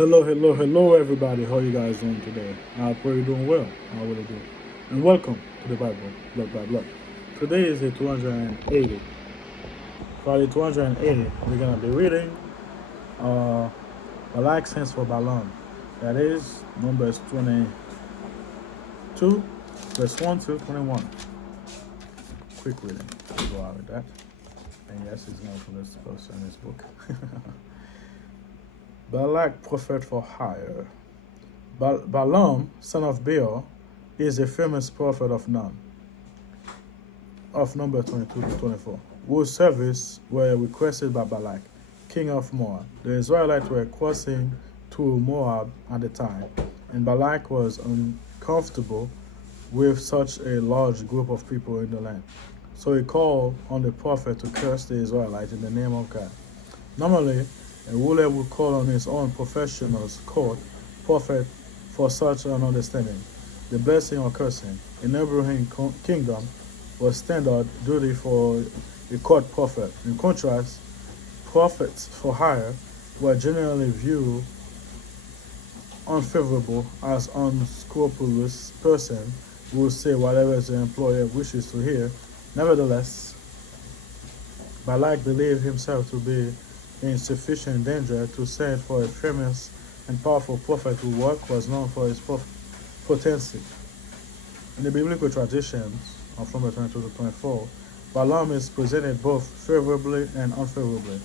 Hello, everybody. How you guys doing today? I pray you're doing well. I really do. And welcome to the Bible, block by block. Today is the 280. For the 280, we're gonna be reading uh, Balack stands for balann. That is Numbers 22, verse 1 to 21. Quick reading. We'll go out with that. And yes, it's going from this person in this book. Balack, prophet for hire. Balaam, son of Beor, is a famous prophet of Nun, of number 22 to 24, whose service were requested by Balack, king of Moab. The Israelites were crossing through Moab at the time, and Balack was uncomfortable with such a large group of people in the land. So he called on the prophet to curse the Israelites in the name of God. Normally, a ruler would call on his own professionals, court, prophet, for such an understanding. The blessing or cursing in Abraham kingdom was standard duty for a court prophet. In contrast, prophets for hire were generally viewed unfavorable as unscrupulous person who will say whatever the employer wishes to hear. Nevertheless, Balak believed himself to be in sufficient danger to send for a famous and powerful prophet whose work was known for its potency. In the biblical traditions of Numbers 22 to 24, Balaam is presented both favorably and unfavorably.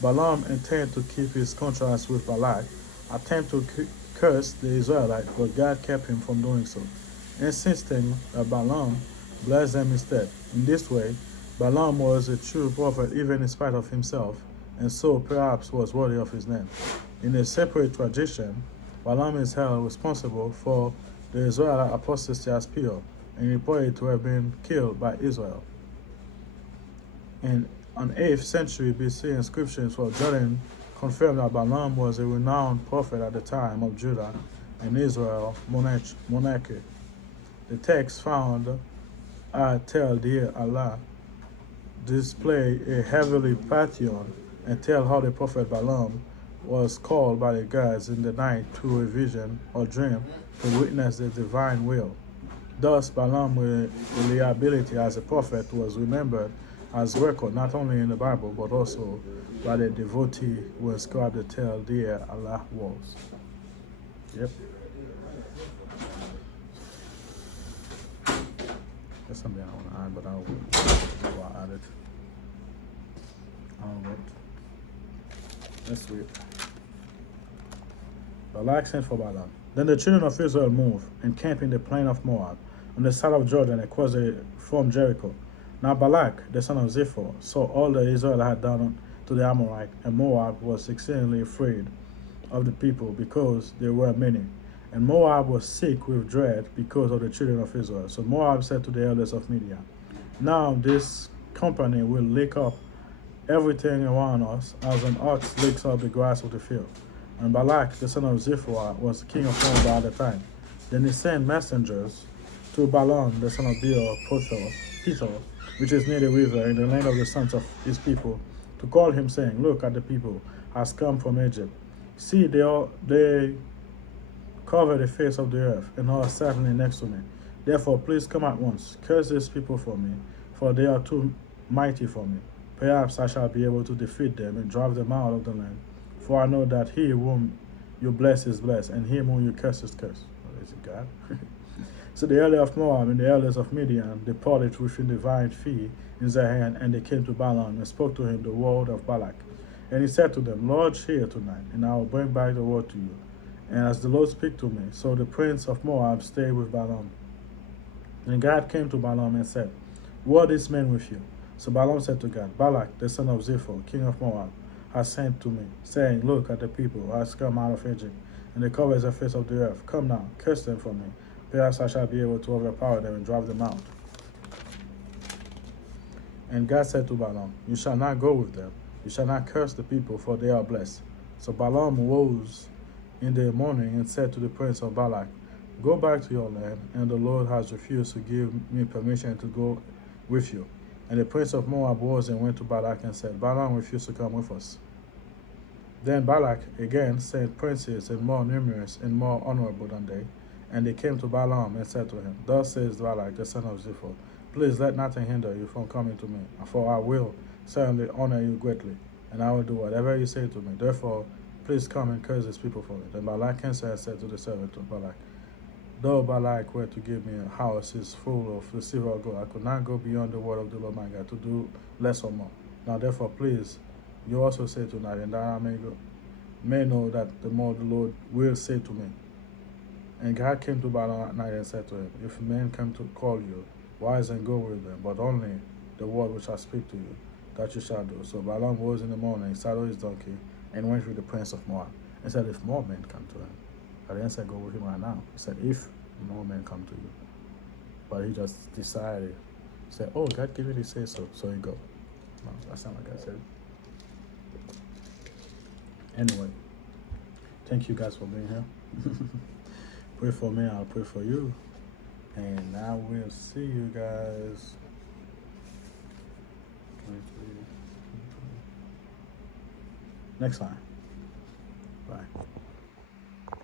Balaam intended to keep his contrast with Balak, attempted to curse the Israelites, but God kept him from doing so, insisting that Balaam bless them instead. In this way, Balaam was a true prophet even in spite of himself, and so perhaps was worthy of his name. In a separate tradition, Balaam is held responsible for the Israelite apostasy as Peor, and reported to have been killed by Israel. In an 8th century BC, inscriptions for Jordan confirmed that Balaam was a renowned prophet at the time of Judah and Israel monarchy. The text found at Tel Dir Allah display a heavily pantheon and tell how the prophet Balaam was called by the gods in the night through a vision or dream to witness the divine will. Thus, Balaam's reliability as a prophet was remembered as record not only in the Bible but also by the devotee who inscribed the Tel Dir Allah walls. Yep. That's something I want to add, but I will add it. Let's read. Balak sent for Balaam. Then the children of Israel moved and camped in the plain of Moab, on the side of Jordan across from Jericho. Now Balak, the son of Ziphor, saw all that Israel had done to the Amorite, and Moab was exceedingly afraid of the people because there were many. And Moab was sick with dread because of the children of Israel. So Moab said to the elders of Midian, now this company will lick up everything around us as an ox licks up the grass of the field. And Balak, the son of Ziphor, was the king of Moab at the time. Then he sent messengers to Balaam, the son of Beor, Pethor, which is near the river, in the land of the sons of his people, to call him, saying, look at the people has come from Egypt. See, they cover the face of the earth, and are certainly next to me. Therefore, please come at once, curse these people for me, for they are too mighty for me. Perhaps I shall be able to defeat them and drive them out of the land. For I know that he whom you bless is blessed, and him whom you curse is cursed. Well, is it God? So the elders of Moab and the elders of Midian departed with a divine fee in their hand, and they came to Balaam and spoke to him the word of Balak. And he said to them, lodge here tonight, and I will bring back the word to you. And as the Lord speak to me, so the prince of Moab stayed with Balaam. And God came to Balaam and said, what are these men with you? So Balaam said to God, Balak, the son of Ziphor, king of Moab, has sent to me, saying, look at the people who has come out of Egypt, and they cover the face of the earth. Come now, curse them for me. Perhaps I shall be able to overpower them and drive them out. And God said to Balaam, you shall not go with them. You shall not curse the people, for they are blessed. So Balaam rose in the morning and said to the prince of Balak, go back to your land, and the Lord has refused to give me permission to go with you. And the prince of Moab rose and went to Balak and said, Balaam refused to come with us. Then Balak again sent princes and more numerous and more honorable than they, and they came to Balaam and said to him, Thus says Balak the son of Ziphor, Please let nothing hinder you from coming to me, for I will certainly honor you greatly, and I will do whatever you say to me. Therefore, please come and curse these people for me. Then Balak answered and said to the servant of Balak, Though Balack were to give me a house is full of the silver or gold, I could not go beyond the word of the Lord my God to do less or more. Now therefore, please, you also say tonight, and that I may know that the more the Lord will say to me. And God came to Balaam at night and said to him, If men come to call you, rise and go with them, but only the word which I speak to you, that you shall do. So Balaam rose in the morning, saddled his donkey, and went with the prince of Moab, and said, If more men come to him. I didn't say go with him right now. He said, if more men come to you. But he just decided, said, oh, God gave me to say so. So he go. No, that sounds like I said. Anyway, thank you guys for being here. Pray for me, I'll pray for you. And I will see you guys next time. Bye.